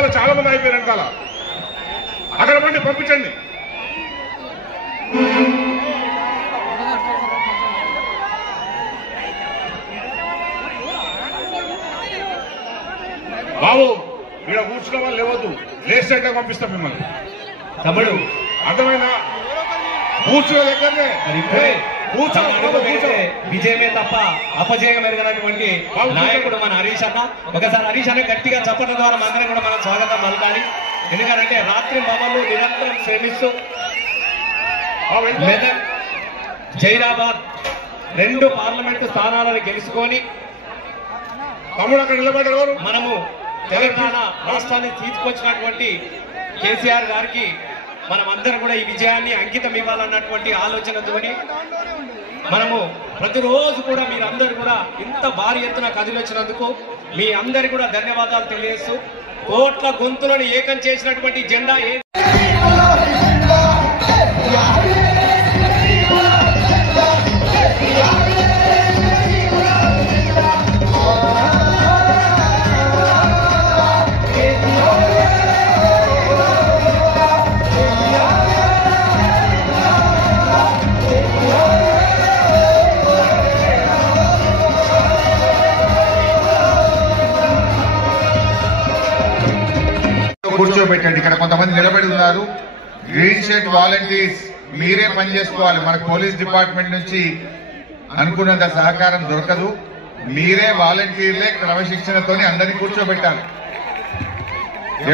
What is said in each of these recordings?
ఇవాళ చాలా మంది అయిపోయారు వెనకాల. అక్కడ పండి పంపించండి. బాబు ఇక్కడ కూర్చున్న వాళ్ళు లేవద్దు, లేట్ అయితే పంపిస్తాం మిమ్మల్ని. తమ్ముడు అర్థమైనా? కూర్చున్న దగ్గరనే విజయమే తప్ప అపజయం ఎరగనటువంటి నాయకుడు మన హరీష్ అన్న. ఒకసారి హరీష్ అన్న గట్టిగా చప్పట్ల ద్వారా అందరం కూడా మనం స్వాగతం పలకాలి. ఎందుకంటే రాత్రి మమ్మల్ని నిరంతరం శ్రమిస్తూ మెదక్, జైరాబాద్ 2 పార్లమెంటు స్థానాలను గెలుచుకొని తమ్ముడు అక్కడ నిలబడ్డారు. మనము తెలంగాణ రాష్ట్రాన్ని తీసుకొచ్చినటువంటి కేసీఆర్ గారికి మనం అందరం కూడా ఈ విజయాన్ని అంకితం ఇవ్వాలన్నటువంటి ఆలోచనతోని మనము ప్రతిరోజు కూడా మీరందరూ కూడా ఇంత భారీ ఎత్తున కదిలొచ్చినందుకు మీ అందరికి కూడా ధన్యవాదాలు తెలియజేస్తూ, కోట్ల గొంతులను ఏకం చేసినటువంటి జెండా కూర్చోబెట్టండి. ఇక్కడ కొంతమంది నిలబడి ఉన్నారు. గ్రీన్ షర్ట్ వాలంటీర్స్ మీరే పని చేసుకోవాలి. మనకు పోలీస్ డిపార్ట్మెంట్ నుంచి అనుకున్నంత సహకారం దొరకదు. మీరే వాలంటీర్లే క్రమశిక్షణతో అందరినీ కూర్చోబెట్టాలి.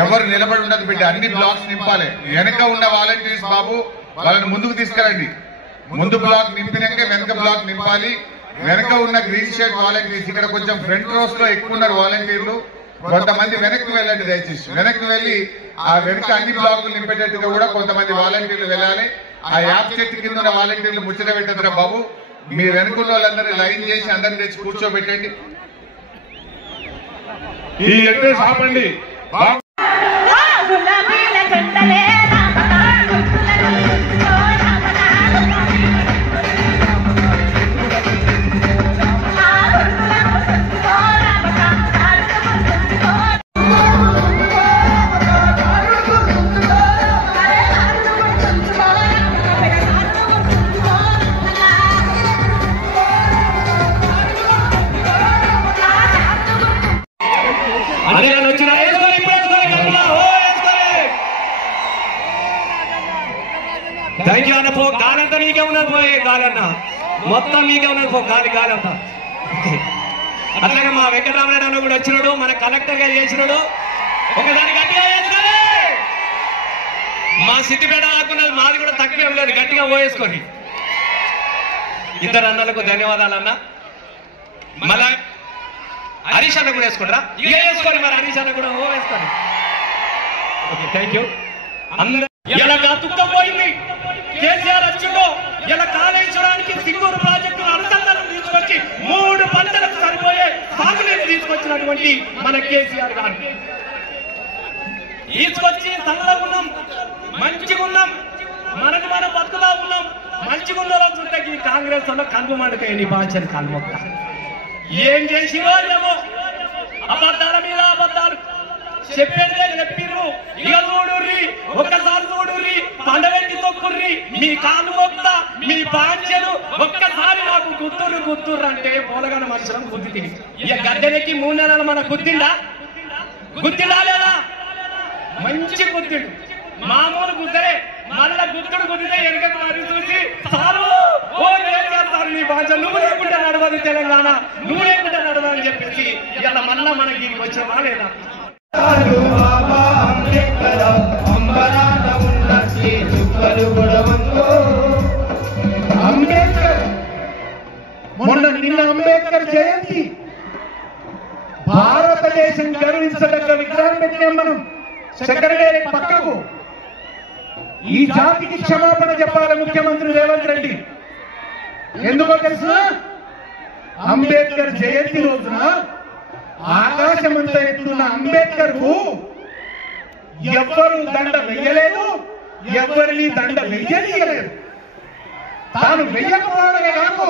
ఎవరు నిలబడి ఉండదు బిడ్డ, అన్ని బ్లాక్స్ నింపాలి. వెనక ఉన్న వాలంటీర్స్ బాబు వాళ్ళని ముందుకు తీసుకురండి. ముందు బ్లాక్ నింపినాక వెనక బ్లాక్ నింపాలి. వెనక ఉన్న గ్రీన్ షర్ట్ వాలంటీర్స్ ఇక్కడ కొంచెం ఫ్రంట్ రోస్ లో ఎక్కువ ఉన్నారు వాలంటీర్లు. కొంతమంది వెనక్కి వెళ్ళండి దయచేసి. వెనక్కి వెళ్లి ఆ వెనక అన్ని బ్లాకులు నింపేటట్టుగా కూడా కొంతమంది వాలంటీర్లు వెళ్ళాలి. ఆ యాప్ చెట్టు కింద ఉన్న వాలంటీర్లు ముచ్చట పెట్టదురా బాబు. మీ వెనుకున్న వాళ్ళందరినీ లైన్ చేసి అందరిని తెచ్చి కూర్చోబెట్టండి. ఈ అడ్రస్ ఆపండి. థ్యాంక్ యూ అన్న. పో గాలంతా నీకే ఉన్నది, పోయే గాలన్న మొత్తం నీకే ఉన్నది, పో గాలంతా. అట్లాగే మా వెంకటరామరెడ్డి అన్న కూడా వచ్చినాడు, మన కలెక్టర్ గా చేసినాడు. ఒకసారి గట్టిగా వేసుకొని మా సిద్దిపేట ఆకున్నది, మాది కూడా తక్కువ లేదు, గట్టిగా పోయేసుకొని. ఇద్దరు అన్నలకు ధన్యవాదాలు అన్న. మళ్ళా హరీష్ అన్న కూడా వేసుకుంటారా? ఇక వేసుకోండి మరి, హరీష్ అన్న కూడా వేసుకోండి. Okay, thank you. అందరూ ఇలా తుక్కం పోయింది. కేసీఆర్ వచ్చిందో ఇలా కాళేశ్వరానికి సింగూరు ప్రాజెక్టును అనుసంధానం తీసుకొచ్చి 3 పంటలకు సరిపోయే సాగునీరు తీసుకొచ్చినటువంటి మన కేసీఆర్ గారు తీసుకొచ్చి చల్లగా ఉన్నాం, మంచిగా ఉన్నాం, మనకు మనం బతుకులా ఉన్నాం, మంచిగా ఉన్నారో చూస్తే ఈ కాంగ్రెస్ వల్ల కన్ను మండుతాయి బాధ్యత కన్మొక్క. ఏం చేసిరో ఏమో, అబద్ధాల మీద అబద్ధాలు చెప్పేదే చెప్పిర్రు. ఇక చూడుర్రి, ఒక్కసారి చూడుర్రి, పండవెండి తొక్కుర్రి, మీ కాలు మొత్త మీ బాధ్యలు ఒక్కసారి నాకు గుర్తుర్రు అంటే పోలగన మనుషులను గుర్తి. ఇక గద్దెలకి 3 నెలలు మన గుర్తిండా లేదా? మంచి గుర్తిండు, మామూలు గుద్దరే. మళ్ళా గుర్తుడు గుద్దితే వెనకకు మరి చూసి సారు సార్ నీ బాధ్య నువ్వు లేకుండా నడవదు తెలంగాణ, నువ్వు లేకుండా నడవని చెప్పేసి ఇలా మళ్ళా మనకి వచ్చావా లేదా? అంబేద్కర్ నిన్న అంబేద్కర్ జయంతి, భారతదేశం గర్వించదగ్గ విగ్రహం పెట్టినాం మనం సెక్రటేరియట్ పక్కకు. ఈ జాతికి క్షమాపణ చెప్పాలి ముఖ్యమంత్రి రేవంత్ రెడ్డి. ఎందుకో తెలుసునా? అంబేద్కర్ జయంతి రోజున ఆకాశమంతా ఎత్తున్న అంబేద్కర్ కు ఎవ్వరు దండ వెయ్యలేదు, ఎవరిని దండ వెయ్యలేదు. తాను వెయ్యకపోవడమే కాదు,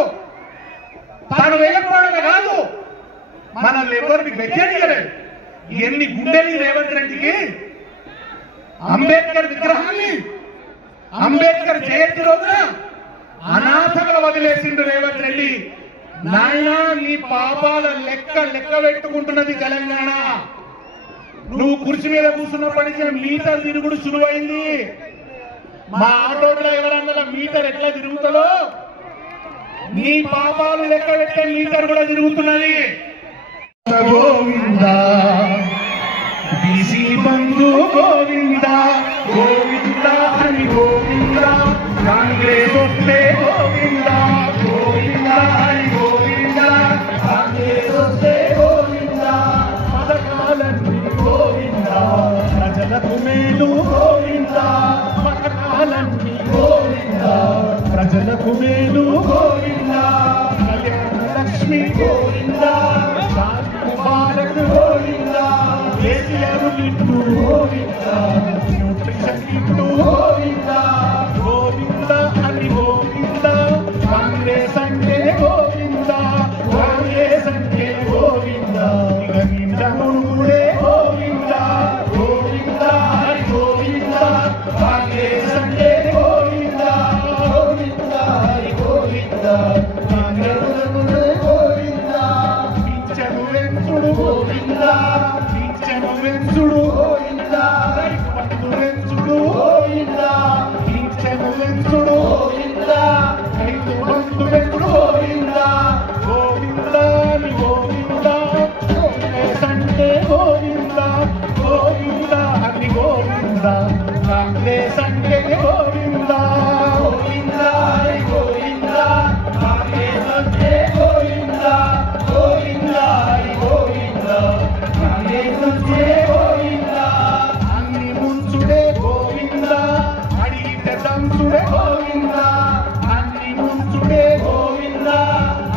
మనల్ని ఎవరిని వెయ్యలేదు. ఎన్ని గుండెలు రేవంత్ రెడ్డికి. అంబేద్కర్ విగ్రహాన్ని అంబేద్కర్ జయంతి రోజున అనాథగా వదిలేసిండు రేవంత్ రెడ్డి. నాయనా నీ పాపాల లెక్క పెట్టుకుంటున్నది తెలంగాణ. నువ్వు కుర్చీ మీద కూర్చున్నప్పటి నుంచి మీటర్ తిరుగుడు సులువైంది. మా ఆటో డ్రైవర్ మీటర్ ఎట్లా తిరుగుతుందో నీ పాపాలు లెక్క పెట్టే మీటర్ కూడా తిరుగుతున్నది. గోవింద బీసీ బంధు గోవింద గోవింద అని గోవింద కాంగ్రెస్ వస్తే గోవింద గోవింద అని గోవింద కాంగ్రెస్ వస్తే గోవింద పథకాలన్నీ గోవింద ప్రజలకు మేలు గోవింద పథకాలన్నీ గోవింద ప్రజలకు మేలు గోవింద కళ్యాణ లక్ష్మి గోవింద ముబారక్ Govinda KCR kit Govinda nutrition kit Govinda Govinda అని గోవింద కాంగ్రెస్ అంటే గోవింద కాంగ్రెస్ అంటే గోవింద ఇక నిందముడే గోవింద గోవింద అని గోవింద కాంగ్రెస్ అంటే గోవింద గోవింద అని గోవింద గోవింద పింఛను వెంచుడు గోవింద రైతు బంధు వెంచుడు గోవింద పింఛను వెంచుడు గోవింద రైతు బంధు వెంచుడు గోవింద గోవింద అని గోవింద కాంగ్రెస్ అంటే గోవింద గోవింద అని గోవింద కాంగ్రెస్ అంటే గోవింద గోవింద అని గోవింద కాంగ్రెస్ అంటే గోవింద గోవింద అని గోవింద అన్ని ముంచుడే గోవింద అడిగితే దంచుడే గోవింద అన్ని ముంచుడే గోవింద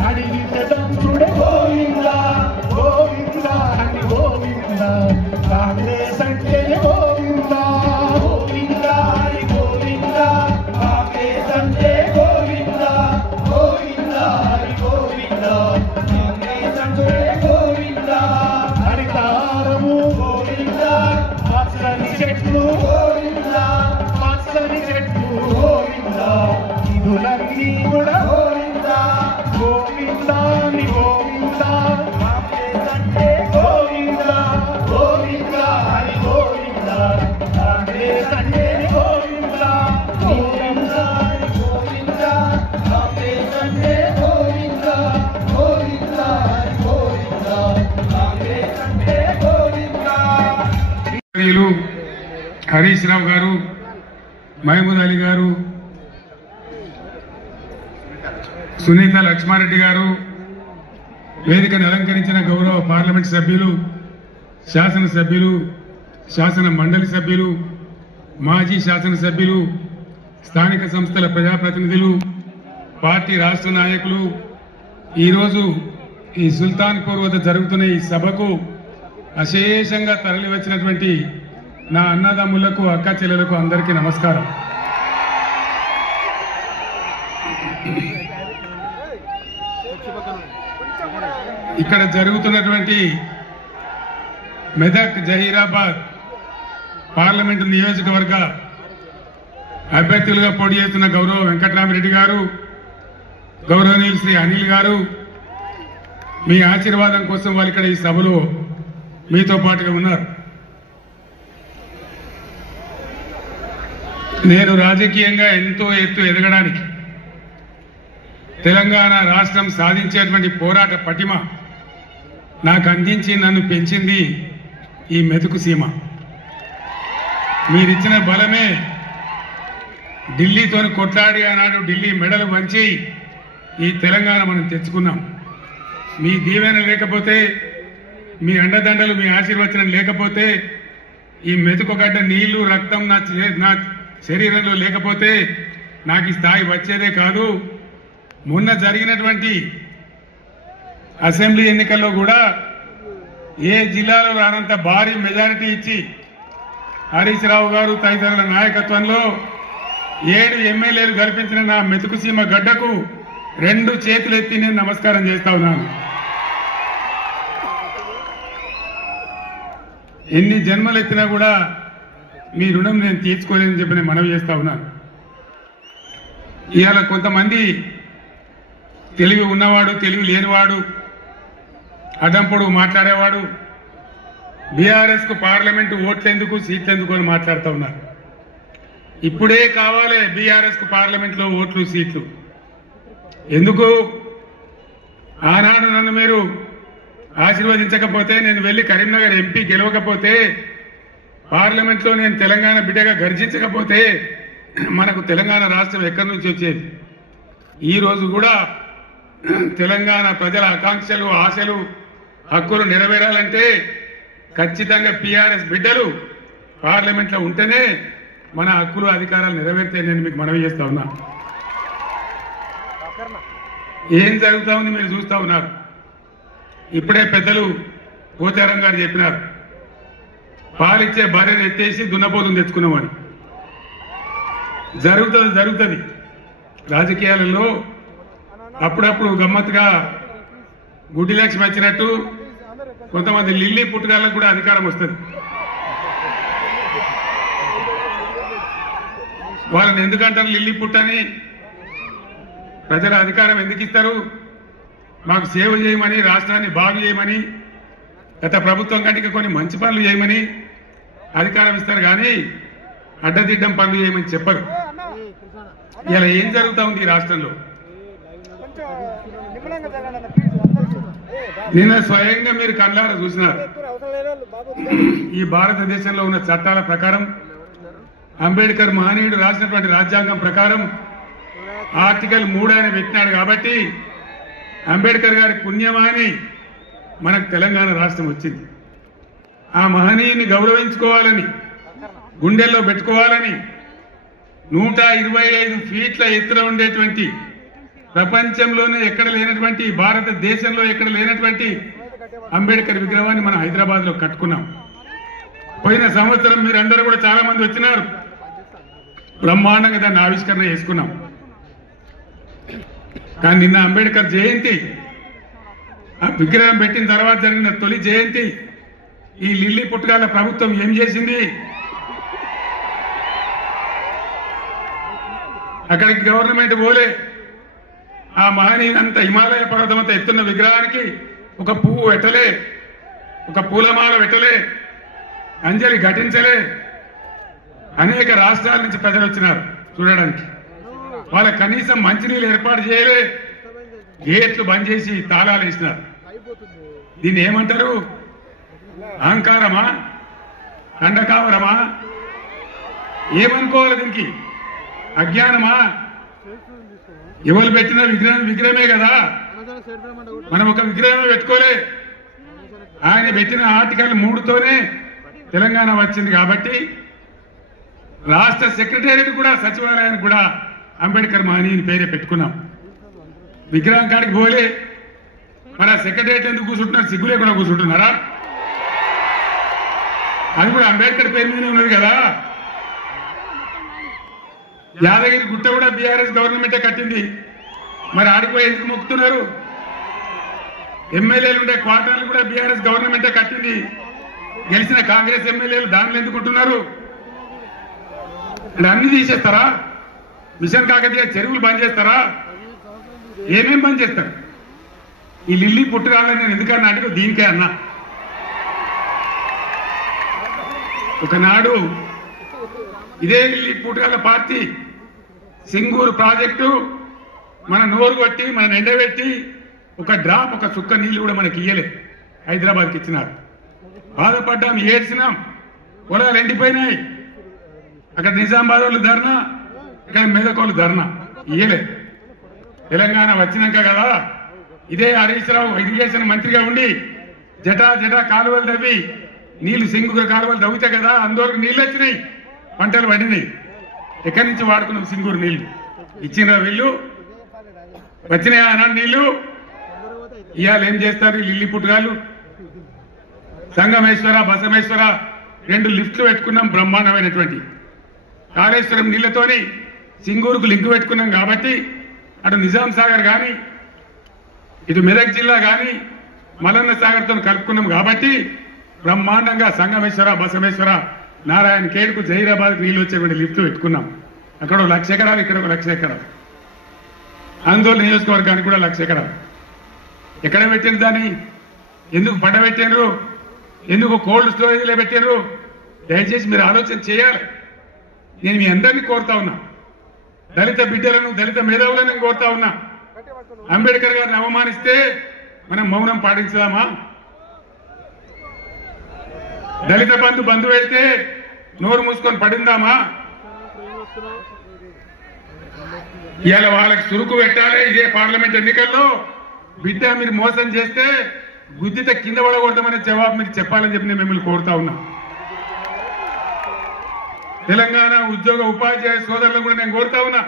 అడిగితే దంచుడే గోవింద గోవింద అని గోవింద కాంగ్రెస్ అంటే గోవింద గోవింద అని గోవింద కాంగ్రెస్ అంటే గోవింద గోవింద అని గోవింద కాంగ్రెస్ అంటే గోవింద హరితారము గోవింద పచ్చని చెట్లు గోవింద పచ్చని చెట్లు గోవింద ఇదులన్నీ కూడా గోవింద గోవింద అని గోవింద కాంగ్రెస్ అంటే గోవింద గోవింద అని గోవింద కాంగ్రెస్ అంటే గోవింద గోవింద అని గోవింద కాంగ్రెస్ అంటే గోవింద గోవింద అని గోవింద కాంగ్రెస్ అంటే గోవింద. హరీష్ రావు గారు, మహమూద్ అలీ గారు, సునీత లక్ష్మారెడ్డి గారు, వేదికను అలంకరించిన గౌరవ పార్లమెంట్ సభ్యులు, శాసనసభ్యులు, శాసన మండలి సభ్యులు, మాజీ శాసనసభ్యులు, స్థానిక సంస్థల ప్రజాప్రతినిధులు, పార్టీ రాష్ట్ర నాయకులు, ఈరోజు ఈ సుల్తాన్పూర్ వద్ద జరుగుతున్న ఈ సభకు అశేషంగా తరలి వచ్చినటువంటి నా అన్నదమ్ములకు, అక్క చెల్లెలకు అందరికీ నమస్కారం. ఇక్కడ జరుగుతున్నటువంటి మెదక్ జహీరాబాద్ పార్లమెంటు నియోజకవర్గ అభ్యర్థులుగా పోటీ చేస్తున్న గౌరవ వెంకట్రామరెడ్డి గారు, గౌరవనీయులు శ్రీ అనిల్ గారు, మీ ఆశీర్వాదం కోసం వాళ్ళు ఇక్కడ ఈ సభలో మీతో పాటుగా ఉన్నారు. నేను రాజకీయంగా ఎంతో ఎత్తు ఎదగడానికి, తెలంగాణ రాష్ట్రం సాధించేటువంటి పోరాట పటిమ నాకు అందించి నన్ను పెంచింది ఈ మెతుకు సీమ. మీరిచ్చిన బలమే ఢిల్లీతో కొట్లాడి ఆనాడు ఢిల్లీ మెడలు వంచి ఈ తెలంగాణ మనం తెచ్చుకున్నాం. మీ దీవెన లేకపోతే, మీ అండదండలు, మీ ఆశీర్వచనం లేకపోతే, ఈ మెతుకుగడ్డ నీళ్లు రక్తం నా శరీరంలో లేకపోతే నాకు ఈ స్థాయి వచ్చేదే కాదు. మొన్న జరిగినటువంటి అసెంబ్లీ ఎన్నికల్లో కూడా ఏ జిల్లాలో రానంత భారీ మెజారిటీ ఇచ్చి హరీష్ రావు గారు తదితరుల నాయకత్వంలో 7 ఎమ్మెల్యేలు గెలిపించిన నా మెతుకుసీమ గడ్డకు 2 చేతులెత్తి నేను నమస్కారం చేస్తా ఉన్నాను. ఎన్ని జన్మలు ఎత్తినా కూడా మీ రుణం నేను తీర్చుకోలేదని చెప్పి నేను మనవి చేస్తా ఉన్నాను. ఇవాళ కొంతమంది తెలివి ఉన్నవాడు తెలివి లేనివాడు అదంపుడు మాట్లాడేవాడు బీఆర్ఎస్ కు పార్లమెంటు ఓట్లెందుకు సీట్లెందుకు అని మాట్లాడుతూ ఉన్నారు. ఇప్పుడే కావాలి బీఆర్ఎస్ కు పార్లమెంట్ లో ఓట్లు సీట్లు ఎందుకు? ఆనాడు నన్ను మీరు ఆశీర్వదించకపోతే, నేను వెళ్లి కరీంనగర్ ఎంపీ గెలవకపోతే, పార్లమెంట్ లో నేను తెలంగాణ బిడ్డగా గర్జించకపోతే మనకు తెలంగాణ రాష్ట్రం ఎక్కడి నుంచి వచ్చేది? ఈ రోజు కూడా తెలంగాణ ప్రజల ఆకాంక్షలు ఆశలు హక్కులు నెరవేరాలంటే ఖచ్చితంగా టీఆర్ఎస్ బిడ్డలు పార్లమెంట్ లో ఉంటేనే మన హక్కులు అధికారాలు నెరవేర్తాయి. నేను మీకు మనవి చేస్తా ఉన్నా. ఏం జరుగుతా ఉంది మీరు చూస్తా ఉన్నారు. ఇప్పుడే పెద్దలు పోచారం గారు చెప్పినారు, పాలిచ్చే భార్యను ఎత్తేసి దున్నపోతుని తెచ్చుకున్నామని. జరుగుతుంది రాజకీయాలలో అప్పుడప్పుడు గమ్మత్తుగా గుడ్డి లక్ష్మి వచ్చినట్టు కొంతమంది లిల్లీ పుట్టుగాళ్ళకు కూడా అధికారం వస్తుంది. వాళ్ళని ఎందుకంటారు లిల్లీ పుట్టని? ప్రజల అధికారం ఎందుకు ఇస్తారు? మాకు సేవ చేయమని, రాష్ట్రాన్ని బాగు చేయమని, గత ప్రభుత్వం కంటే కొన్ని మంచి పనులు చేయమని అధికారం ఇస్తారు కానీ అడ్డదిడ్డం పనులు చేయమని చెప్పరు. ఇలా ఏం జరుగుతూ ఉంది ఈ రాష్ట్రంలో? నిన్న స్వయంగా మీరు కళ్ళారా చూసినారు. ఈ భారతదేశంలో ఉన్న చట్టాల ప్రకారం అంబేద్కర్ మహనీయుడు రాసినటువంటి రాజ్యాంగం ప్రకారం ఆర్టికల్ 3 ఆయన పెట్టినాడు కాబట్టి అంబేద్కర్ గారి పుణ్యమాని మనకు తెలంగాణ రాష్ట్రం వచ్చింది. ఆ మహనీయుని గౌరవించుకోవాలని, గుండెల్లో పెట్టుకోవాలని 125 ఫీట్ల ఎత్తున ఉండేటువంటి, ప్రపంచంలోనే ఎక్కడ లేనటువంటి, భారతదేశంలో ఎక్కడ లేనటువంటి అంబేద్కర్ విగ్రహాన్ని మనం హైదరాబాద్ లో కట్టుకున్నాం. పోయిన సంవత్సరం మీరందరూ కూడా చాలా మంది వచ్చినారు, బ్రహ్మాండంగా దాన్ని ఆవిష్కరణ చేసుకున్నాం. కానీ నిన్న అంబేద్కర్ జయంతి, ఆ విగ్రహం పెట్టిన తర్వాత జరిగిన తొలి జయంతి, ఈ లిల్లీ పుట్టుగాల ప్రభుత్వం ఏం చేసింది? అక్కడికి గవర్నమెంట్ పోలే. ఆ మహనీయునంత హిమాలయ పర్వతమంతా ఎత్తున్న విగ్రహానికి ఒక పువ్వు పెట్టలే, ఒక పూలమాల పెట్టలే, అంజలి ఘటించలే. అనేక రాష్ట్రాల నుంచి ప్రజలు వచ్చినారు చూడడానికి. వాళ్ళ కనీసం మంచినీళ్ళు ఏర్పాటు చేయలే, గేట్లు బంద్ చేసి తాళాలు వేసినారు. దీన్ని ఏమంటారు? అహంకారమా? కండకావరమా? ఏమనుకోవాలి దీనికి? అజ్ఞానమా? ఎవరు పెట్టిన విగ్రహమే కదా, మనం ఒక విగ్రహమే పెట్టుకోలే. ఆయన పెట్టిన ఆర్టికల్ 3తోనే తెలంగాణ వచ్చింది కాబట్టి రాష్ట్ర సెక్రటేరియట్ కూడా, సచివాలయానికి కూడా అంబేద్కర్ మహనీయుని పేరే పెట్టుకున్నాం. విగ్రహం కాడికి పోలే. మరి ఆ సెక్రటేరియట్ ఎందుకు కూర్చుంటున్నారు? సిగ్గులే కూడా కూర్చుంటున్నారా? అది కూడా అంబేద్కర్ పేరు మీదనే ఉన్నది కదా. యాదగిరి గుట్ట కూడా బీఆర్ఎస్ గవర్నమెంటే కట్టింది. మరి ఆడిపోయి ఎందుకు మొక్కుతున్నారు? ఎమ్మెల్యేలు ఉండే క్వార్టర్లు కూడా బీఆర్ఎస్ గవర్నమెంటే కట్టింది. గెలిచిన కాంగ్రెస్ ఎమ్మెల్యేలు దానిలో ఎందుకుంటున్నారు? అన్ని తీసేస్తారా? మిషన్ కాకతీయ చెరువులు బంద్ చేస్తారా? ఏమేం బంద్ చేస్తారు? ఈ లిల్లీ పుట్టురాలని నేను ఎందుకన్నా అంటే దీనికే అన్నా. ఒకనాడు ఇదే లిల్లీ పుట్టురాల పార్టీ సింగూరు ప్రాజెక్టు మన నోరు కొట్టి, మన ఎండబెట్టి, ఒక డ్రాప్, ఒక చుక్క నీళ్లు కూడా మనకి ఇయ్యలే. హైదరాబాద్కి ఇచ్చినారు. బాధపడ్డాం, ఏడ్చినాం. పొలాలు ఎండిపోయినాయి. అక్కడ నిజామాబాద్ వాళ్ళు ధర్నా, ఇక్కడ మెదక్ వాళ్ళు ధర్నా. ఇయ్యలే. తెలంగాణ వచ్చినాక కదా ఇదే హరీష్ రావు ఇరిగేషన్ మంత్రిగా ఉండి జటా కాలువలు తవ్వి నీళ్లు, సింగూరు కాలువలు తవ్వితే కదా అందువరకు నీళ్లు వచ్చినాయి, పంటలు పండినాయి. ఎక్కడి నుంచి వాడుకున్నాం సింగూరు నీళ్లు? ఇచ్చిన వీళ్ళు వచ్చినాయి ఆనాడు నీళ్లు. ఇవాళ ఏం చేస్తారు లిల్లీ పుట్టుగాళ్ళు? సంగమేశ్వర, బసమేశ్వర 2 లిఫ్ట్లు పెట్టుకున్నాం, బ్రహ్మాండమైనటువంటి. కాళేశ్వరం నీళ్లతోని సింగూరుకు లింక్ పెట్టుకున్నాం కాబట్టి అటు నిజాం సాగర్ కానీ, ఇటు మెదక్ జిల్లా కానీ మల్లన్న సాగర్తో కలుపుకున్నాం కాబట్టి బ్రహ్మాండంగా సంగమేశ్వర బసవేశ్వర నారాయణ ఖేడ్కు జహీరాబాద్ నీళ్ళు వచ్చేటువంటి లిఫ్ట్ పెట్టుకున్నాం. అక్కడ 1,00,000 ఎకరాలు, ఇక్కడ 1,00,000 ఎకరాలు. ఆందోళన నియోజకవర్గానికి కూడా 1,00,000 ఎకరాలు. ఎక్కడ పెట్టిన దాన్ని ఎందుకు పండబెట్టారు, ఎందుకు కోల్డ్ స్టోరేజ్లో పెట్టారు? దయచేసి మీరు ఆలోచన చేయాలి. నేను మీ అందరినీ కోరుతా ఉన్నా, దళిత బిడ్డలను దళిత మేధావులను కోరుతా ఉన్నా, అంబేద్కర్ గారిని అవమానిస్తే మనం మౌనం పాటించదామా? దళిత బంధు వెళ్తే నోరు మూసుకొని పడిందామా? ఇవాళ వాళ్ళకి సురుకు పెట్టాలి. ఇదే పార్లమెంట్ ఎన్నికల్లో బిడ్డ మీరు మోసం చేస్తే గుద్దిత కింద పడకూడదామనే జవాబు మీరు చెప్పాలని చెప్పి నేను మిమ్మల్ని కోరుతా ఉన్నా. తెలంగాణ ఉద్యోగ ఉపాధ్యాయ సోదరులను కూడా నేను కోరుతా ఉన్నా,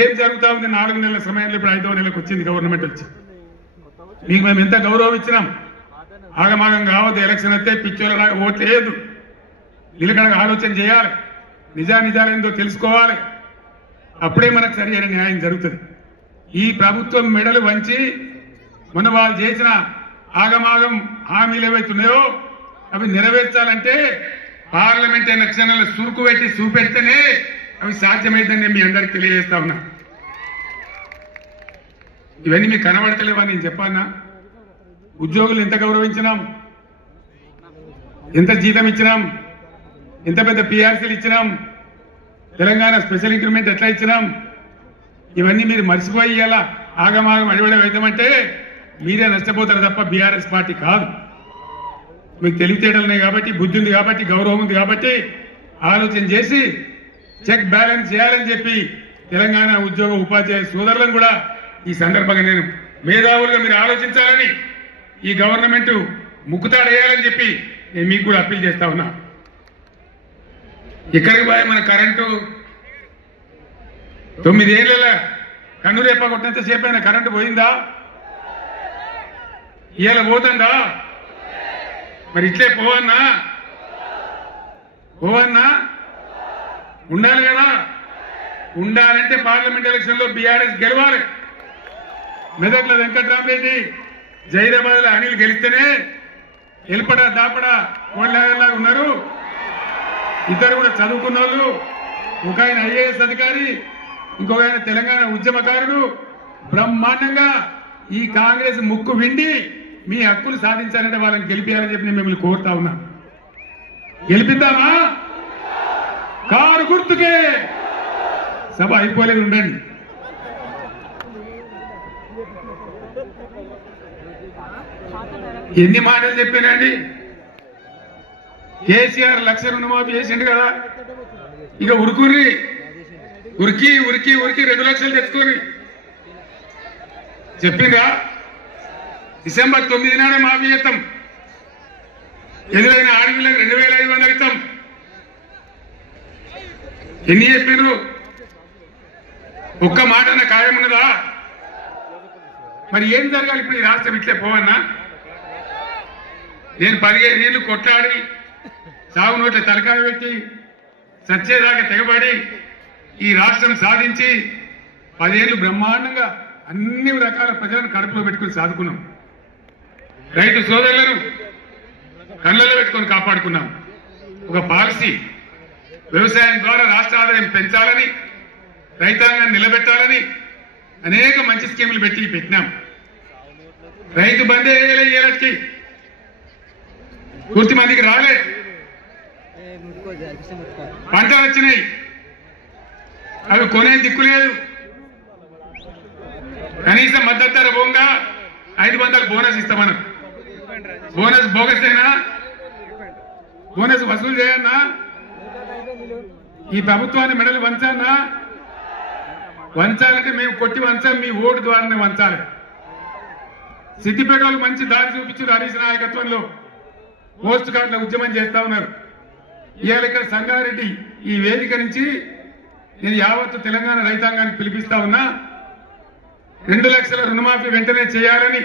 ఏం జరుగుతా ఉంది? 4 నెలల సమయంలో ఇప్పుడు 5వ నెలకు వచ్చింది గవర్నమెంట్ వచ్చి. మీకు మేము ఎంత గౌరవం ఇచ్చినాం. ఆగమాగం కావద్దు. ఎలక్షన్ వస్తే పిచ్చోళ్ళ ఓట్లు వేయద్దు. నిలకడగా ఆలోచన చేయాలి. నిజానిజాలేందో తెలుసుకోవాలి. అప్పుడే మనకు సరైన న్యాయం జరుగుతుంది. ఈ ప్రభుత్వం మెడలు వంచి మొన్న వాళ్ళు చేసిన ఆగమాగం హామీలు ఏవైతున్నాయో అవి నెరవేర్చాలంటే పార్లమెంట్ ఎలక్షన్లలో సురుకు పెట్టి చూపెడితేనే అవి సాధ్యమైందని నేను మీ అందరికి తెలియజేస్తా ఉన్నా. ఇవన్నీ మీకు కనబడతలేవని నేను చెప్పానా? ఉద్యోగులు ఎంత గౌరవించినాం, ఎంత జీతం ఇచ్చినాం, ఎంత పెద్ద పిఆర్సీలు ఇచ్చినాం, తెలంగాణ స్పెషల్ ఇంక్రిమెంట్ ఎట్లా ఇచ్చినాం, ఇవన్నీ మీరు మర్చిపోయి ఇలా ఆగమాగం అడివడం అవుతామంటే మీరే నష్టపోతారు తప్ప బీఆర్ఎస్ పార్టీ కాదు. మీకు తెలివితేటలున్నాయి కాబట్టి, బుద్ధి ఉంది కాబట్టి, గౌరవం ఉంది కాబట్టి ఆలోచన చేసి చెక్ బ్యాలెన్స్ చేయాలని చెప్పి తెలంగాణ ఉద్యోగ ఉపాధ్యాయ సోదరులను కూడా ఈ సందర్భంగా నేను మేధావులుగా మీరు ఆలోచించాలని, ఈ గవర్నమెంట్ ముక్కుతాడేయాలని చెప్పి నేను మీకు కూడా అప్పీల్ చేస్తా ఉన్నా. ఇక్కడికి పోయి మన కరెంటు 9 ఏళ్ళ కన్నురేప కొట్టినంత సేపు అయినా కరెంటు పోయిందా? ఇవాళ పోతుందా? మరి ఇట్లే పోవన్నా ఉండాలి కదా. ఉండాలంటే పార్లమెంట్ ఎలక్షన్ లో బీఆర్ఎస్ గెలవాలి. మెదక్లో వెంకట్రామరెడ్డి, జహీరాబాద్ లో అనిల్ గెలిస్తేనే ఎల్పడా దాపడా ఓళ్ళలాగా ఉన్నారు. ఇద్దరు కూడా చదువుకున్న వాళ్ళు. ఒక ఆయన ఐఏఎస్ అధికారి, ఇంకొక ఆయన తెలంగాణ ఉద్యమకారుడు. బ్రహ్మాండంగా ఈ కాంగ్రెస్ ముక్కు విండి మీ హక్కులు సాధించాలంటే వాళ్ళని గెలిపించాలని చెప్పి నేను మిమ్మల్ని కోరుతా ఉన్నా. గెలిపిద్దామా? కారు గుర్తుకే. సభ అయిపోలేదు, ఉండండి. ఎన్ని మాటలు చెప్పానండి. కేసీఆర్ 1,00,000 రుణమాఫీ చేసిండు కదా, ఇక ఉరికి 2 లక్షలు తెచ్చుకొని చెప్పిందా? డిసెంబర్ 9 నాడే మాఫీ చేస్తాం. ఎదురైన ఆడపిల్లలకు 2,500 ఇస్తాం. ఎన్ని చెప్పారు? ఒక్క మాట నా ఖాయం ఉన్నదా? మరి ఏం జరగాలి ఇప్పుడు? ఈ రాష్ట్రం ఇట్లే పోవన్నా? నేను 15 ఏళ్ళు కొట్లాడి సాగు నోట్ల తలకాయ పెట్టి సచ్చేదాకా తెగబడి ఈ రాష్ట్రం సాధించి 10 ఏళ్ళు బ్రహ్మాండంగా అన్ని రకాల ప్రజలను కడుపులో పెట్టుకుని సాదుకున్నాం. రైతు సోదరులను కళ్ళలో పెట్టుకొని కాపాడుకున్నాం. ఒక పాలసీ, వ్యవసాయం ద్వారా రాష్ట్ర ఆదాయం పెంచాలని, రైతాంగాన్ని నిలబెట్టాలని అనేక మంచి స్కీములు పెట్టినాం. రైతు బందే ఏళ్ళకి పూర్తి మందికి రాలే. పంటలు వచ్చినాయి, అవి కొనే దిక్కు లేదు. కనీసం మద్దతు ధర పోగా 500 బోనస్ ఇస్తామన్నారు. బోనస్ బోగసేనా? బోనస్ వసూలు చేయన్నా? ఈ ప్రభుత్వాన్ని మెడలు వంచానా? వంచాలంటే మేము కొట్టి వంచాం, మీ ఓటు ద్వారానే వంచాలి. సిద్దిపేట వాళ్ళు మంచి దారి చూపించారు. హరీష్ నాయకత్వంలో పోస్ట్ కార్డుల ఉద్యమం చేస్తా ఉన్నారు. ఇవాళ ఇక్కడ సంగారెడ్డి ఈ వేదిక నుంచి నేను యావత్తు తెలంగాణ రైతాంగానికి పిలిపిస్తా ఉన్నా. 2 లక్షల రుణమాఫీ వెంటనే చేయాలని,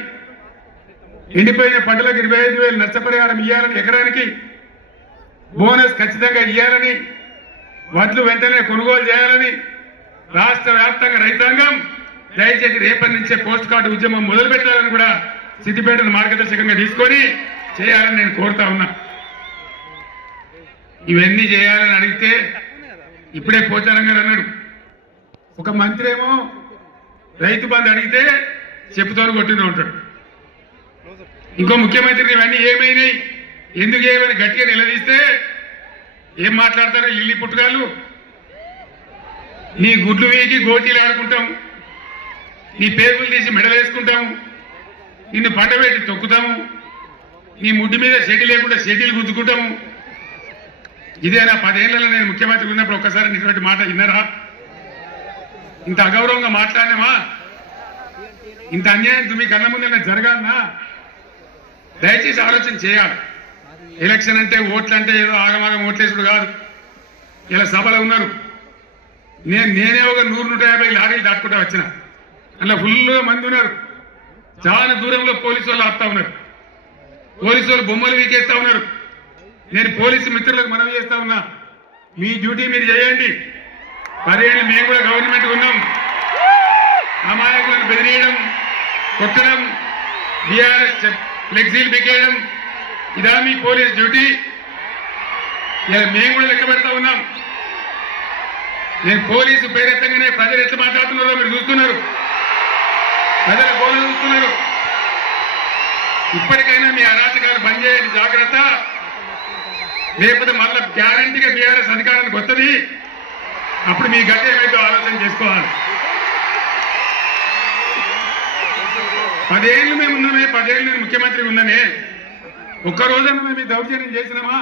ఎండిపోయిన పంటలకు 25,000 నష్టపరిహారం ఇవ్వాలని, ఎకరానికి బోనస్ ఖచ్చితంగా ఇవ్వాలని, వడ్లు వెంటనే కొనుగోలు చేయాలని రాష్ట్ర వ్యాప్తంగా రైతాంగం దయచేసి రేపటి నుంచే పోస్ట్ కార్డు ఉద్యమం మొదలు పెట్టాలని కూడా సిద్దిపేటను మార్గదర్శకంగా తీసుకొని చేయాలని నేను కోరుతా ఉన్నా. ఇవన్నీ చేయాలని అడిగితే ఇప్పుడే పోచారం గారు అన్నాడు, ఒక మంత్రి ఏమో రైతు బంధు అడిగితే చెప్పుతోని కొట్టిన ఉంటాడు, ఇంకో ముఖ్యమంత్రి ఇవన్నీ ఏమైనాయి ఎందుకు ఏమని గట్టిగా నిలదీస్తే ఏం మాట్లాడతారు లిల్లీ పుట్టుగాళ్ళు. నీ గుడ్లు వేసి గోటీలు ఆడుకుంటాం, నీ పేగులు తీసి మెడలేసుకుంటాము, నిన్ను పండబెట్టి తొక్కుతాము, నీ ముడ్డి మీద షెడ్డి లేకుండా షెడ్డీలు గుద్దుకుంటాము. ఇదేనా 10 ఏళ్లలో నేను ముఖ్యమంత్రి ఉన్నప్పుడు ఒక్కసారి ఇటువంటి మాట విన్నారా? ఇంత అగౌరవంగా మాట్లాడినామా? ఇంత అన్యాయం మీ కళ్ళ ముందు జరగాలనా? దయచేసి ఆలోచన చేయాలి. ఎలక్షన్ అంటే ఓట్లు అంటే ఏదో ఆగమాగం ఓట్లేసుడు కాదు. ఇలా సభలో ఉన్నారు, నేనే ఒక 100-150 లారీలు దాటుకుంటా వచ్చిన, అలా ఫుల్గా మంది ఉన్నారు. చాలా దూరంలో పోలీసు వాళ్ళు ఆపుతా ఉన్నారు, పోలీసు వాళ్ళు బొమ్మలు వీకేస్తా ఉన్నారు. నేను పోలీసు మిత్రులకు మనవి చేస్తా ఉన్నా, మీ డ్యూటీ మీరు చేయండి. 10 ఏళ్ళు మేము కూడా గవర్నమెంట్ ఉన్నాం. అమాయకులను బెదిరియడం, కొట్టడం, బీఆర్ఎస్ ఫ్లెక్సీలు బికేయడం ఇదా మీ పోలీస్ డ్యూటీ? మేము కూడా లెక్క పెడతా ఉన్నాం. నేను పోలీసు పేరెత్తంగానే ప్రజలు ఎట్లా మాట్లాడుతున్నారో మీరు చూస్తున్నారు, ప్రజల గోల చూస్తున్నారు. ఇప్పటికైనా మీ అరాచకాలు బంద్ చేయండి, జాగ్రత్త. లేకపోతే మళ్ళా గ్యారంటీగా బీఆర్ఎస్ అధికారానికి వస్తుంది. అప్పుడు మీ గట్టి ఏమైతే ఆలోచన చేసుకోవాలి. 10 ఏళ్ళు మేము ఉన్నామే, 10 ఏళ్ళు నేను ముఖ్యమంత్రి ఉన్నానే, ఒక్కరోజన్నా మేము దౌర్జన్యం చేసినామా?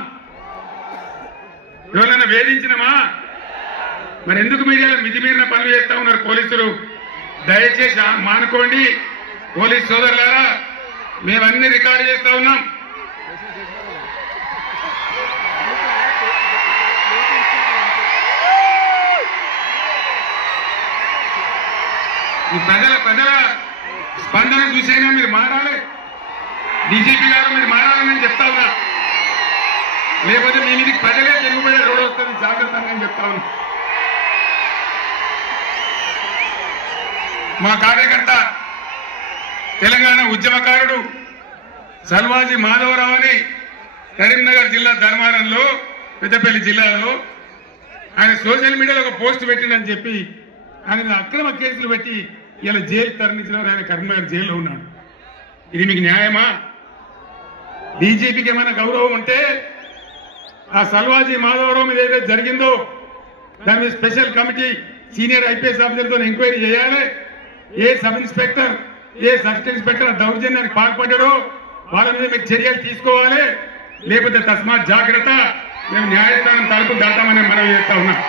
ఎవరైనా వేధించినామా? మరి ఎందుకు మీడియాలో మితిమీరిన పనులు చేస్తా ఉన్నారు పోలీసులు? దయచేసి మానుకోండి పోలీసు సోదరులారా, మేమన్నీ రికార్డు చేస్తా ఉన్నాం. ఈ ప్రజల స్పందన చూసైనా మీరు మారాలి. డీజీపీ గారు మీరు మారాలని నేను చెప్తా ఉన్నా, లేకపోతే మీ మీదకి ప్రజలే తిరుగుబడే రోడ్డు వస్తుంది, జాగ్రత్తగా నేను చెప్తా ఉన్నా. మా కార్యకర్త తెలంగాణ ఉద్యమకారుడు సల్వాజీ మాధవరావు అని కరీంనగర్ జిల్లా ధర్మారంలో, పెద్దపల్లి జిల్లాలో ఆయన సోషల్ మీడియాలో ఒక పోస్ట్ పెట్టిందని చెప్పి ఆయన అక్రమ కేసులు పెట్టి ఇలా జైలు తరలించిన ఆయన కరీంనగర్ జైల్లో ఉన్నాడు. ఇది మీకు న్యాయమా? డీజీపీకి ఏమైనా గౌరవం ఉంటే ఆ సల్వాజీ మాధవరావు మీద ఏదైతే జరిగిందో దాని మీద స్పెషల్ కమిటీ సీనియర్ ఐపీఎస్ ఆఫీసర్తో ఎంక్వైరీ చేయాలి. ఏ సబ్ ఇన్స్పెక్టర్, ఏ సబ్ ఇన్స్పెక్టర్ దౌర్జన్యానికి పాల్పడ్డారో వాళ్ళ మీద మీకు చర్యలు తీసుకోవాలి. లేకపోతే తస్మాత్ జాగ్రత్త, మేము న్యాయస్థానం తలుపు దాటామని మనవి చేస్తా ఉన్నాం.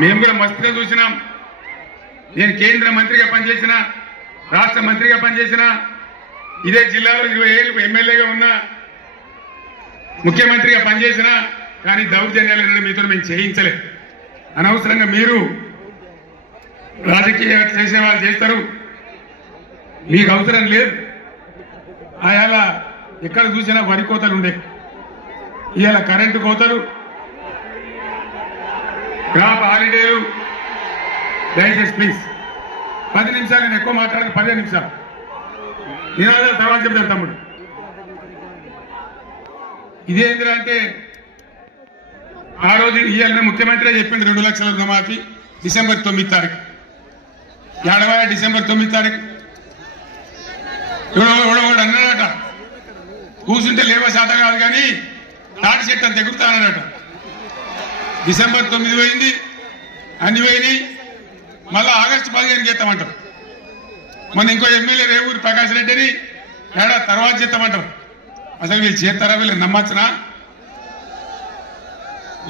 మేము కూడా మస్తుగా చూసినాం. నేను కేంద్ర మంత్రిగా పనిచేసిన, రాష్ట్ర మంత్రిగా పనిచేసిన, ఇదే జిల్లాలో 20 ఏళ్ళు ఎమ్మెల్యేగా ఉన్నా, ముఖ్యమంత్రిగా పనిచేసిన, కానీ దౌర్జన్యాలు మీతో మేము చేయించలేదు. అనవసరంగా మీరు రాజకీయ చేసే వాళ్ళు చేస్తారు, మీకు అవసరం లేదు. అలా ఎక్కడ చూసినా వరి కోతలు ఉండే, ఇవాళ కరెంటు కోతలు, క్రాప్ హాలిడేలు. దయచేసి ప్లీజ్ 10 నిమిషాలు, నేను ఎక్కువ మాట్లాడదు, 15 నిమిషాలు నినాదాలు తర్వాత చెప్తాను తమ్ముడు. ఇదేంద్ర అంటే ఆ రోజు ఇవాళ ముఖ్యమంత్రి చెప్పింది 2 లక్షల రుణమాఫీ డిసెంబర్ 9 తారీఖు. ఏడవ డిసెంబర్ 9 తారీఖు ఎవడో అన్నాడట, కూర్చుంటే లేవ శాత కాదు కానీ తాటి చెట్టు అంత ఎగురుతా అన్నాడట. డిసెంబర్ 9 పోయింది, అన్ని పోయినాయి. మళ్ళా ఆగస్టు 15 చేస్తామంటారు. మన ఇంకో ఎమ్మెల్యే రేవూరు ప్రకాష్ రెడ్డిని ఏడా తర్వాత చేస్తామంటారు. అసలు వీళ్ళు చేస్తారా? వీళ్ళని నమ్మచ్చునా?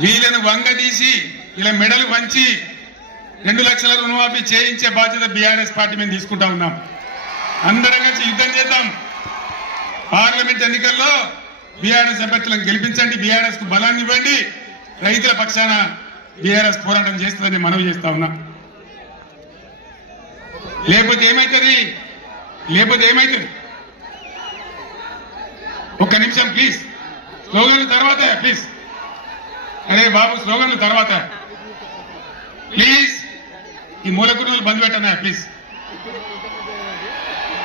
వీళ్ళను వంగ తీసి ఇలా మెడలు వంచి 2 లక్షల రుణమాఫీ చేయించే బాధ్యత బీఆర్ఎస్ పార్టీ మేము తీసుకుంటా ఉన్నాం. అందరం కలిసి యుద్ధం చేద్దాం. పార్లమెంట్ ఎన్నికల్లో బీఆర్ఎస్ అభ్యర్థులను గెలిపించండి, బీఆర్ఎస్ కు బలాన్ని ఇవ్వండి. రైతుల పక్షాన బీఆర్ఎస్ పోరాటం చేస్తుందని మనవి చేస్తా ఉన్నాం. లేకపోతే ఏమైతుంది? ఒక్క నిమిషం ప్లీజ్. స్లోగన్ల తర్వాత ప్లీజ్. అరే బాబు, స్లోగన్ల తర్వాత ప్లీజ్. ఈ మూలకురులు బంద్ పెట్టన్నా ప్లీజ్.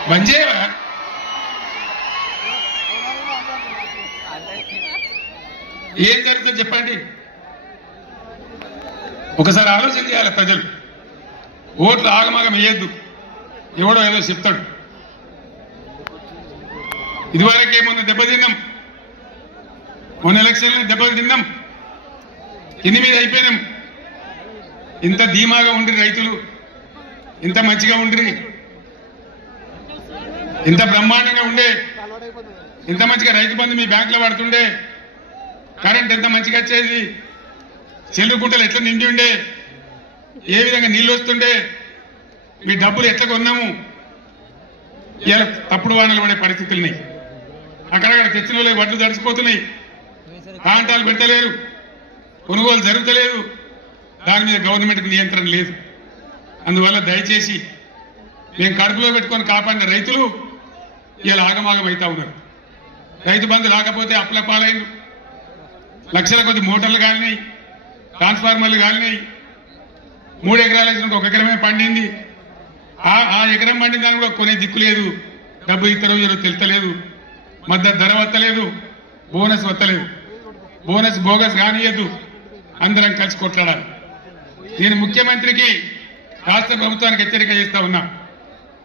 బంద్ చేయవా? ఏం జరుగుతుంది చెప్పండి. ఒకసారి ఆలోచన చేయాలి ప్రజలు. ఓట్లు ఆగమాగం వేయద్దు, ఎవడో ఏదో చెప్తాడు. ఇదివరకే మొన్న దెబ్బతిన్నాం, మొన్న ఎలక్షన్లో దెబ్బలు తిన్నాం, కింది మీద అయిపోయినాం. ఇంత ధీమాగా ఉండ్రి రైతులు, ఇంత మంచిగా ఉండ్రి, ఇంత బ్రహ్మాండంగా ఉండే, ఇంత మంచిగా రైతు బంధు మీ బ్యాంకులో పడుతుండే, కరెంట్ ఎంత మంచిగా వచ్చేది, చెల్లు గుంటలు ఎట్లా నిండి ఉండే, ఏ విధంగా నీళ్ళు వస్తుండే, మీ డబ్బులు ఎట్లా కొన్నాము. ఇలా తప్పుడు వానలు పడే పరిస్థితులున్నాయి. అక్కడక్కడ తెచ్చిన వాళ్ళకి వడ్లు తడిసిపోతున్నాయి, కాంటాలు పెట్టలేరు, కొనుగోలు జరుగుతలేదు. దాని మీద గవర్నమెంట్కి నియంత్రణ లేదు. అందువల్ల దయచేసి మేము కడుపులో పెట్టుకొని కాపాడిన రైతులు ఇలా ఆగమాగం అవుతా ఉన్నారు. రైతు బంధు రాకపోతే అప్పుల పాలైన లక్షల కొద్ది మోటార్లు కాలినాయి, ట్రాన్స్ఫార్మర్లు కాలినాయి. 3 ఎకరాలు వేసినట్టు 1 ఎకరమే పండింది. ఆ ఎకరం పండిన దాన్ని కూడా కొనే దిక్కు లేదు. డబ్బు ఇతర తెలుస్తలేదు, మద్దతు ధర వత్తలేదు, బోనస్ వత్తలేదు. బోనస్ బోగస్ కానియద్దు, అందరం కలిసి కొట్లాడాలి. నేను ముఖ్యమంత్రికి, రాష్ట్ర ప్రభుత్వానికి హెచ్చరిక చేస్తా ఉన్నా.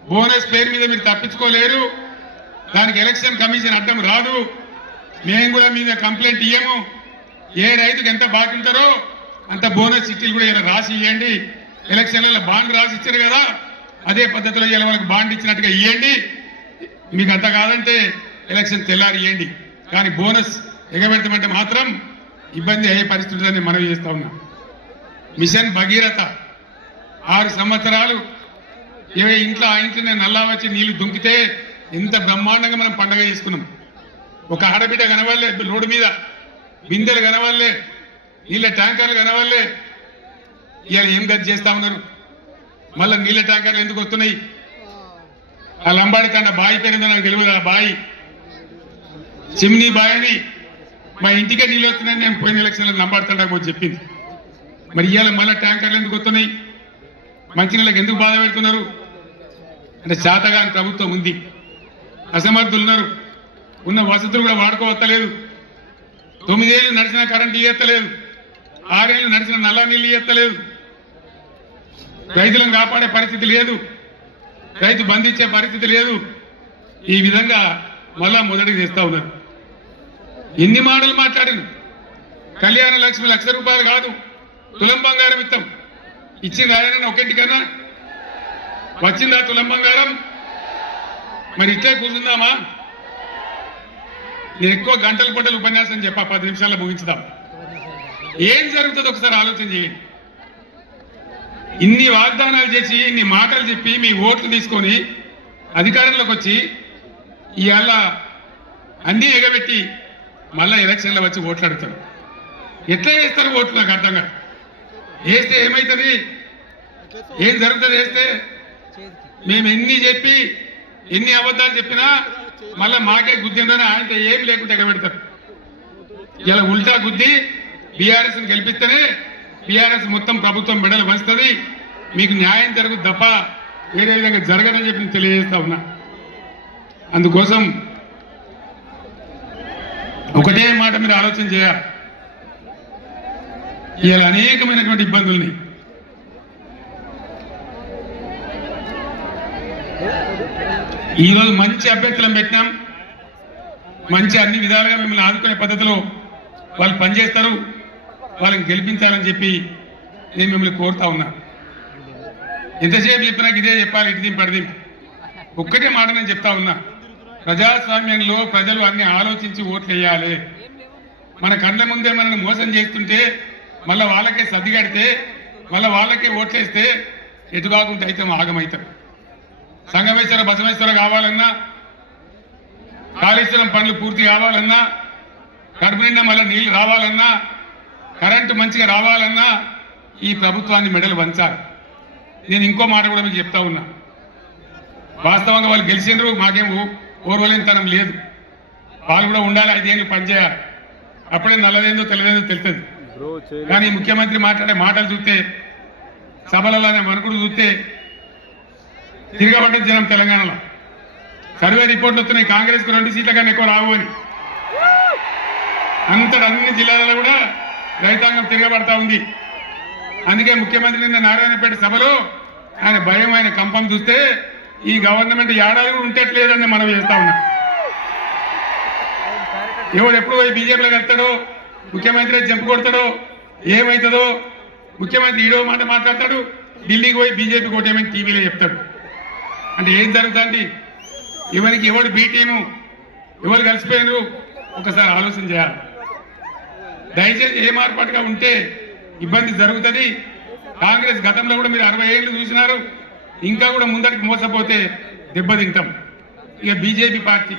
బోనస్ పేరు మీద మీరు తప్పించుకోలేరు. దానికి ఎలక్షన్ కమిషన్ అడ్డం రాదు. మేము కూడా మీద కంప్లైంట్ ఇయ్యము. ఏ రైతుకు ఎంత బాకీ ఉంటారో అంత బోనస్ చిట్టీలు కూడా ఇలా రాసి ఇవ్వండి. ఎలక్షన్లలో బాండ్ రాసి ఇచ్చారు కదా, అదే పద్ధతిలో ఇలా వాళ్ళకి బాండ్ ఇచ్చినట్టుగా ఇవ్వండి. మీకు అంత కాదంటే ఎలక్షన్ తెల్లారి ఇవ్వండి. కానీ బోనస్ ఎగబెడతామంటే మాత్రం ఇబ్బంది అయ్యే పరిస్థితులని మనవి చేస్తా ఉన్నాం. మిషన్ భగీరథ 6 సంవత్సరాలు ఇంట్లో ఆ ఇంట్లోనే నల్లా వచ్చి నీళ్లు దుంకితే ఎంత బ్రహ్మాండంగా మనం పండగ చేసుకున్నాం. ఒక ఆడబిడ్డ కనవాళ్లే, రోడ్డు మీద బిందెలు కనవాళ్లే, నీళ్ళ ట్యాంకర్లు కనవాళ్లే. ఇవాళ ఏం గది చేస్తా ఉన్నారు? మళ్ళీ నీళ్ళ ట్యాంకర్లు ఎందుకు వస్తున్నాయి? ఆ లంబాడి తండ బాయి పేరుందో నాకు తెలియదు. ఆ బాయి చిమ్నీ బాయి అని మా ఇంటికే నీళ్ళు వస్తున్నాయని నేను పోయిన ఎలక్షన్లో లంబాడి తండకు పోయి చెప్పింది. మరి ఇవాళ మళ్ళీ ట్యాంకర్లు ఎందుకు వస్తున్నాయి? మంచినీళ్ళకి ఎందుకు బాధ పెడుతున్నారు? అంటే చేతగాని ప్రభుత్వం ఉంది, అసమర్థులు ఉన్నారు, ఉన్న వసతులు కూడా వాడుకోవత్తలేదు. 9 ఏళ్లు నడిచిన కరెంటు ఇయ్యత్తలేదు, 6 ఏళ్లు నడిచిన నల్లా నీళ్ళు ఇయ్యత్తలేదు. రైతులను కాపాడే పరిస్థితి లేదు, రైతు బంధించే పరిస్థితి లేదు. ఈ విధంగా మళ్ళా మొదటికి తెస్తా ఉన్నారు. ఎన్ని మాటలు మాట్లాడిన కళ్యాణ లక్ష్మి ₹1,00,000 కాదు, తులం బంగారం ఇస్తాం. ఇచ్చింది ఆయన ఒకేంటికన్నా వచ్చిందా తులం బంగారం? మరి ఇట్లే కూర్చుందామా? నేను ఎక్కువ గంటల పొట్టలు ఉపన్యాసం చెప్పా, 10 నిమిషాల్లో ముగించుదాం. ఏం జరుగుతుందో ఒకసారి ఆలోచన చేయండి. ఇన్ని వాగ్దానాలు చేసి, ఇన్ని మాటలు చెప్పి, మీ ఓట్లు తీసుకొని అధికారంలోకి వచ్చి ఇవాళ అన్ని ఎగబెట్టి మళ్ళా ఎలక్షన్లో వచ్చి ఓట్లు అడుగుతారు. ఎట్లా వేస్తారు ఓట్లు? నాకు అర్థం కాదు. వేస్తే ఏమవుతుంది? ఏం జరుగుతుంది వేస్తే? మేము ఎన్ని చెప్పి, ఎన్ని అబద్ధాలు చెప్పినా మళ్ళా మాకే గుద్దిందని ఆయనతో ఏం లేకుండా ఎగబెడతారు. ఇలా ఉల్టా గుద్ది బీఆర్ఎస్ ని గెలిపిస్తేనే బీఆర్ఎస్ మొత్తం ప్రభుత్వం మెడలు వంచుతుంది, మీకు న్యాయం జరుగుతుంది తప్ప వేరే విధంగా జరగదని చెప్పి తెలియజేస్తా ఉన్నా. అందుకోసం ఒకటే మాట మీరు ఆలోచన చేయాలి. ఇలా అనేకమైనటువంటి ఇబ్బందుల్ని ఈరోజు మంచి అభ్యర్థులను పెట్టినాం, మంచి అన్ని విధాలుగా మిమ్మల్ని ఆదుకునే పద్ధతిలో వాళ్ళు పనిచేస్తారు, వాళ్ళని గెలిపించాలని చెప్పి నేను మిమ్మల్ని కోరుతా ఉన్నా. ఎంతసేపు చెప్పినా ఇదే చెప్పాలి, ఇటు దింపు పడిదింపు. ఒక్కటే మాట నేను చెప్తా ఉన్నా, ప్రజాస్వామ్యంలో ప్రజలు అన్ని ఆలోచించి ఓట్లు వేయాలి. మన కళ్ళ ముందే మనల్ని మోసం చేస్తుంటే మళ్ళీ వాళ్ళకే సర్ది కడితే మళ్ళీ వాళ్ళకే ఓట్లేస్తే ఎటు కాకుండా అయితే ఆగమవుతారు. సంగమేశ్వర బసవేశ్వర కావాలన్నా, కాళేశ్వరం పనులు పూర్తి కావాలన్నా, కడుపు నిండా మళ్ళీ నీళ్లు రావాలన్నా, కరెంటు మంచిగా రావాలన్నా ఈ ప్రభుత్వాన్ని మెడలు వంచాలి. నేను ఇంకో మాట కూడా మీకు చెప్తా ఉన్నా, వాస్తవంగా వాళ్ళు గెలిచిండ్రు, మాకేం ఓర్వలేనితనం లేదు. వాళ్ళు కూడా ఉండాలి, 5 ఏళ్ళు పనిచేయాలి. అప్పుడే నల్లదేందో తెల్లదేందో తెలుస్తుంది. కానీ ముఖ్యమంత్రి మాట్లాడే మాటలు చూస్తే, సభలలోనే మనుకుడు చూస్తే తిరగబడ్డ జనం తెలంగాణలో సర్వే రిపోర్ట్లు వస్తున్నాయి కాంగ్రెస్ కు 2 సీట్ల కన్నా ఎక్కువ రావు అని. అంతటా అన్ని జిల్లాలలో కూడా రైతాంగం తిరగబడతా ఉంది. అందుకే ముఖ్యమంత్రి నిన్న నారాయణపేట సభలో ఆయన భయం, ఆయన కంపం చూస్తే ఈ గవర్నమెంట్ ఏడాది కూడా ఉంటట్లేదని మనం చేస్తా ఉన్నాం. ఎవడు ఎప్పుడు పోయి బీజేపీలో వెళ్తాడో, ముఖ్యమంత్రి జంపు కొడతాడో, ఏమవుతుందో, ముఖ్యమంత్రి ఈడో మాట మాట్లాడతాడు, ఢిల్లీకి పోయి బీజేపీ కోటేమని టీవీలో చెప్తాడు. అంటే ఏం జరుగుతుంది? ఎవరికి ఎవడు బీ టీము, ఎవరు కలిసిపోయినారు ఒకసారి ఆలోచన చేయాలి. దయచేసి ఏ మార్పాటుగా ఉంటే ఇబ్బంది జరుగుతుంది. కాంగ్రెస్ గతంలో కూడా మీరు 60 ఏళ్ళు చూసినారు, ఇంకా కూడా ముందరికి మోసపోతే దెబ్బతింటాం. ఇక బీజేపీ పార్టీ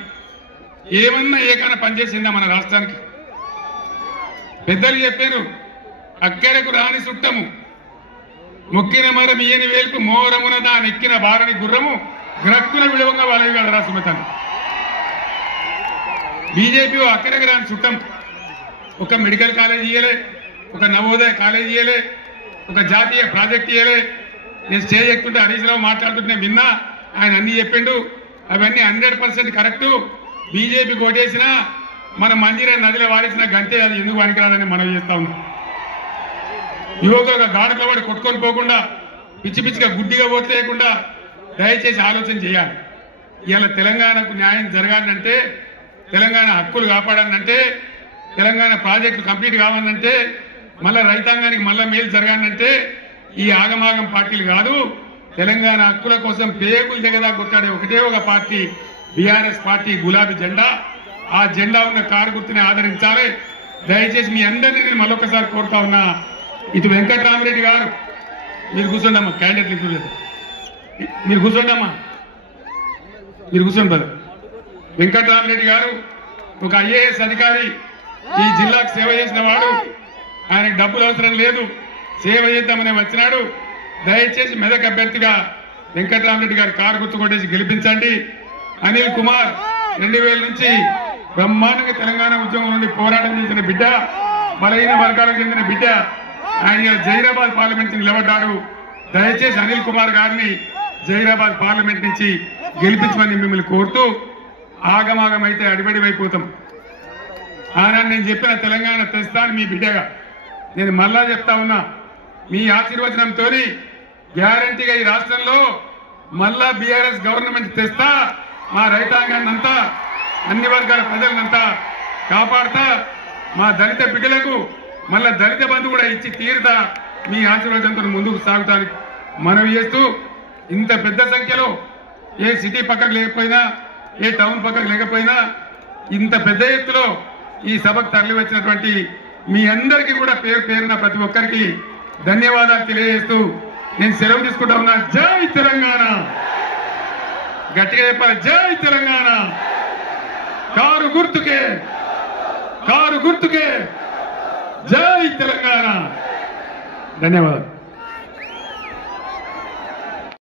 ఏమన్నా ఏకైనా పనిచేసిందా మన రాష్ట్రానికి? పెద్దలు చెప్పారు, అక్కడకు రాని చుట్టము మొక్కిన మరం ఈయని వేల్పు మోరమున దాని ఎక్కిన బారని గుర్రము గ్రక్కున విడవంగా వాళ్ళవి వెళ్ళరా సుమతాన్ని. బీజేపీ అక్కడికి రాని చుట్టం. ఒక మెడికల్ కాలేజ్ ఇయ్యలే, ఒక నవోదయ కాలేజ్ ఇయ్యలే, ఒక జాతీయ ప్రాజెక్ట్ ఇయ్యలే. నేను స్టేజ్ ఎక్కుంటే హరీష్ రావు మాట్లాడుతుంటే విన్నా, ఆయన అన్ని చెప్పిండు. అవన్నీ 100% కరెక్టు. బీజేపీ కోటేసినా మన మందిర నదిలో వారేసిన గంటే అది ఎందుకు పనికిరాదని మనం చేస్తా ఉన్నాం. యువకులుగా గాడుల వాడు కొట్టుకొని పోకుండా, పిచ్చి పిచ్చిగా గుడ్డిగా ఓట్లు వేయకుండా దయచేసి ఆలోచన చేయాలి. ఇవాళ తెలంగాణకు న్యాయం జరగాలంటే, తెలంగాణ హక్కులు కాపాడాలంటే, తెలంగాణ ప్రాజెక్టు కంప్లీట్ కావాలంటే, మళ్ళా రైతాంగానికి మళ్ళా మేలు జరగాలంటే ఈ ఆగమాగం పార్టీలు కాదు. తెలంగాణ హక్కుల కోసం పేగులు జగదా కొట్టాడే ఒకటే ఒక పార్టీ బీఆర్ఎస్ పార్టీ, గులాబీ జెండా. ఆ జెండా ఉన్న కారు గుర్తుని ఆదరించాలి. దయచేసి మీ అందరినీ నేను మళ్ళొకసారి కోరుతా ఉన్నా. ఇటు వెంకట్రామరెడ్డి గారు, మీరు కూర్చోండమ్మా, క్యాండిడేట్ లేదు, మీరు కూర్చోండమ్మా, మీరు కూర్చోండి బ్రదర్. వెంకట్రామరెడ్డి గారు ఒక ఐఏఎస్ అధికారి, ఈ జిల్లాకు సేవ చేసిన వాడు. ఆయనకు డబ్బులు అవసరం లేదు, సేవ చేద్దామని వచ్చినాడు. దయచేసి మెదక్ అభ్యర్థిగా వెంకట్రామరెడ్డి గారు కారు గుర్తు కొట్టేసి గెలిపించండి. అనిల్ కుమార్ 2000 నుంచి బ్రహ్మాండంగా తెలంగాణ ఉద్యమం నుండి పోరాటం చేసిన బిడ్డ, బలహీన వర్గాలకు చెందిన బిడ్డ. ఆయన జైరాబాద్ పార్లమెంట్ నుంచి నిలబడ్డాడు. దయచేసి అనిల్ కుమార్ గారిని జైరాబాద్ పార్లమెంట్ నుంచి గెలిపించమని మిమ్మల్ని కోరుతూ, ఆగమాగం అయితే అడిబడివైపోతాం. ఆనాడు నేను చెప్పిన తెలంగాణ తెస్తాను మీ బిడ్డగా. నేను మళ్ళా చెప్తా ఉన్నా, మీ ఆశీర్వచనంతో గ్యారంటీగా ఈ రాష్ట్రంలో మళ్ళా బీఆర్ఎస్ గవర్నమెంట్ తెస్తా. మా రైతాంగాన్ని అంతా, అన్ని వర్గాల ప్రజలనంతా కాపాడుతా. మా దళిత బిడ్డలకు మళ్ళా దళిత బంధు కూడా ఇచ్చి తీరుతా. మీ ఆశీర్వాదంతో ముందుకు సాగుతానికి మనవి చేస్తూ, ఇంత పెద్ద సంఖ్యలో ఏ సిటీ పక్కకు లేకపోయినా, ఏ టౌన్ పక్కకు లేకపోయినా, ఇంత పెద్ద ఎత్తులో ఈ సభకు తరలి వచ్చినటువంటి మీ అందరికీ కూడా పేరు పేరున ప్రతి ఒక్కరికి ధన్యవాదాలు తెలియజేస్తూ నేను సెలవు తీసుకుంటా ఉన్నా. జై తెలంగాణ. గట్టిగా చెప్పాలి, జై తెలంగాణ. కారు గుర్తుకే, కారు గుర్తుకే, జై తెలంగాణ. ధన్యవాదాలు.